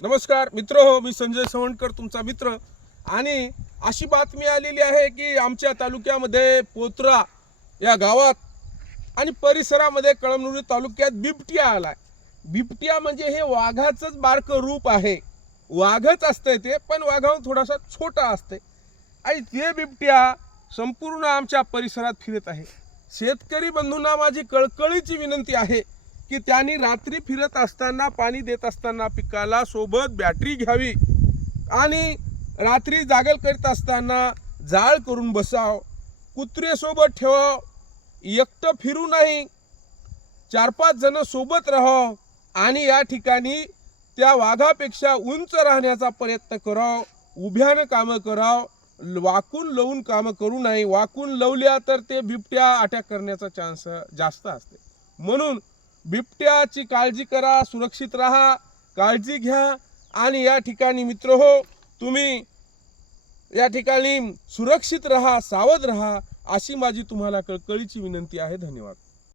नमस्कार मित्र मी संजय सवंडकर तुमचा मित्र। आणि अशी बातमी आलेली आहे की आमच्या तालुक्यामध्ये पोत्रा या गावात आणि परिसरामध्ये कळमनुरी तालुक्यात बिबट्या आलाय। बिबट्या म्हणजे हे वाघाचंच बारकं रूप आहे। वाघच असतंय ते, पण वाघाहून थोडासा छोटा असते। आणि ते बिबट्या संपूर्ण आमच्या परिसरात फिरत आहे। शेतकरी बंधूंना माझी कळकळीची विनंती आहे की त्यांनी रात्री फिरत असताना, पाणी देत असताना पिकाला सोबत बॅटरी घ्यावी आणि रात्री जागल करीत असताना जाळ करून बसाव, कुत्रे सोबत ठेवाव, एकटं फिरू नाही, 4-5 जण सोबत राहाव आणि या ठिकाणी त्या वाघापेक्षा उंच राहण्याचा प्रयत्न कराव, उभ्यानं कामं कराव, वाकून लवून कामं करू नये। वाकून लवल्या तर ते बिबट्या अटॅक करण्याचा चान्स जास्त असते। म्हणून बिबट्याची काळजी करा, सुरक्षित राहा, काळजी घ्या। आणि या ठिकाणी मित्रहो, तुम्ही या ठिकाणी सुरक्षित राहा, सावध राहा, अशी माझी तुम्हाला कळकळीची विनंती आहे। धन्यवाद।